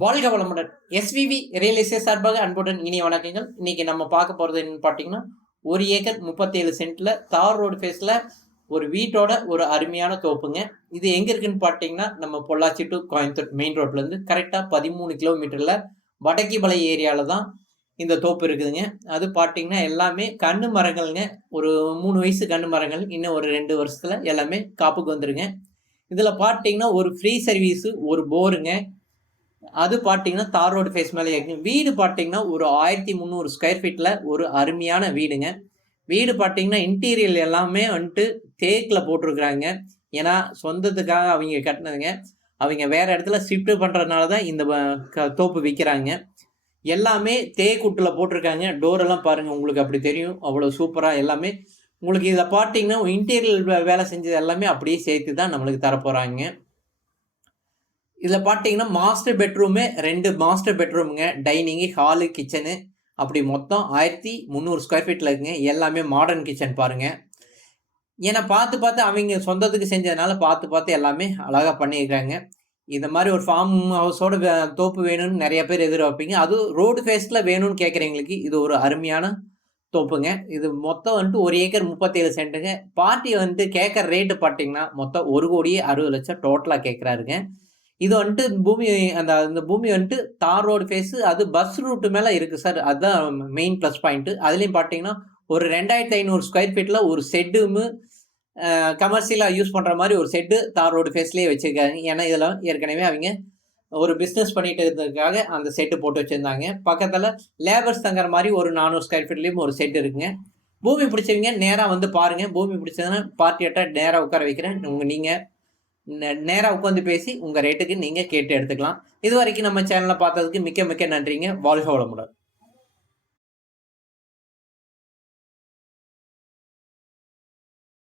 வாழ்க வளமுடன். SVV real estate சார்பாக அன்புடன் இனிய வணக்கங்கள். இன்னைக்கு நம்ம பார்க்க போகிறது என்னன்னு பார்த்தீங்கன்னா ஒரு ஏக்கர் முப்பத்தேழு சென்ட்ல தார் ரோடு ஃபேஸில் ஒரு வீட்டோட ஒரு அருமையான தோப்புங்க. இது எங்கே இருக்குன்னு பார்த்தீங்கன்னா நம்ம பொள்ளாச்சி டு கோயம்புத்தூர் மெயின் ரோட்லேருந்து கரெக்டாக பதிமூணு கிலோமீட்டரில் வடக்கிபலை ஏரியாவில் தான் இந்த தோப்பு இருக்குதுங்க. அது பார்த்தீங்கன்னா எல்லாமே கண்ணு மரங்கள்ங்க. ஒரு மூணு வயசு கண்ணு மரங்கள் இன்னும் ஒரு ரெண்டு வருஷத்தில் எல்லாமே காப்புக்கு வந்துருங்க. இதில் பார்த்தீங்கன்னா ஒரு ஃப்ரீ சர்வீஸு ஒரு போருங்க அது பார்த்தீங்கன்னா தார் ரோடு ஃபேஸ் மேலே இருக்குது வீடு பார்த்தீங்கன்னா ஒரு ஆயிரத்தி முந்நூறு ஸ்கொயர் ஃபீட்டில் ஒரு அருமையான வீடுங்க. வீடு பார்த்தீங்கன்னா இன்டீரியல் எல்லாமே வந்துட்டு தேக்கில் போட்டிருக்கிறாங்க. ஏன்னா சொந்தத்துக்காக அவங்க கட்டினதுங்க. அவங்க வேறு இடத்துல ஷிஃப்ட் பண்ணுறதுனால தான் இந்த க- தோப்பு விற்கிறாங்க எல்லாமே தேக்குட்டில் போட்டிருக்காங்க. டோர் எல்லாம் உங்களுக்கு அப்படி தெரியும். அவ்வளோ சூப்பராக எல்லாமே. உங்களுக்கு இதை பார்த்தீங்கன்னா இன்டீரியல் வேலை செஞ்சது எல்லாமே அப்படியே சேர்த்து தான் நம்மளுக்கு தரப்போகிறாங்க இதில் பார்த்தீங்கன்னா மாஸ்டர் பெட்ரூமு ரெண்டு மாஸ்டர் பெட்ரூமுங்க டைனிங்கு ஹாலு கிச்சனு அப்படி மொத்தம் ஆயிரத்தி முந்நூறு ஸ்கொயர் ஃபீட்டில் இருக்குங்க. எல்லாமே மாடர்ன் கிச்சன் பாருங்கள் ஏன்னா பார்த்து பார்த்து அவங்க சொந்தத்துக்கு செஞ்சதுனால பார்த்து பார்த்து எல்லாமே அழகாக பண்ணியிருக்காங்க. இந்த மாதிரி ஒரு ஃபார்ம் ஹவுஸோட வே- தோப்பு வேணும்னு நிறைய பேர் எதிர்பார்ப்பீங்க. அதுவும் ரோடு ஃபேஸில் வேணும்னு கேட்குறவங்களுக்கு இது ஒரு அருமையான தோப்புங்க. இது மொத்தம் வந்துட்டு ஒரு ஏக்கர் முப்பத்தேழு சென்ட்டுங்க. பார்ட்டி வந்துட்டு கேட்குற ரேட்டு பார்த்தீங்கன்னா மொத்தம் ஒரு கோடியே அறுபது லட்சம் டோட்டலாக கேட்குறாருங்க இது வந்துட்டு பூமி அந்த அந்த பூமி வந்துட்டு தார் ரோடு ஃபேஸு அது பஸ் ரூட்டு மேலே இருக்குது சார் அதுதான் மெயின் ப்ளஸ் பாயிண்ட்டு அதுலேயும் பார்த்தீங்கன்னா ஒரு ரெண்டாயிரத்தி ஐநூறு ஸ்கொயர் ஃபீட்டில் ஒரு செட்டுமு கமர்ஷியலாக யூஸ் பண்ணுற மாதிரி ஒரு செட்டு தார் ரோடு ஃபேஸ்லேயே வச்சுருக்காங்க. ஏன்னா இதில் ஏற்கனவே அவங்க ஒரு பிஸ்னஸ் பண்ணிட்டு இருந்ததுக்காக அந்த செட்டு போட்டு வச்சுருந்தாங்க. பக்கத்தில் லேபர்ஸ் தங்குற மாதிரி ஒரு நானூறு ஸ்கொயர் ஃபீட்லேயும் ஒரு செட் இருக்குங்க. பூமி பிடிச்சவங்க நேராக வந்து பாருங்கள் பூமி பிடிச்சதுன்னா பார்ட்டியிட்ட நேராக உட்கார வைக்கிறேன். உங்கள் நீங்கள் நேராக உட்காந்து பேசி உங்கள் ரேட்டுக்கு நீங்கள் கேட்டு எடுத்துக்கலாம். இது வரைக்கும் நம்ம சேனலை பார்த்ததுக்கு மிக்க மிக்க நன்றிங்க. வாழ்க வளமுடன்.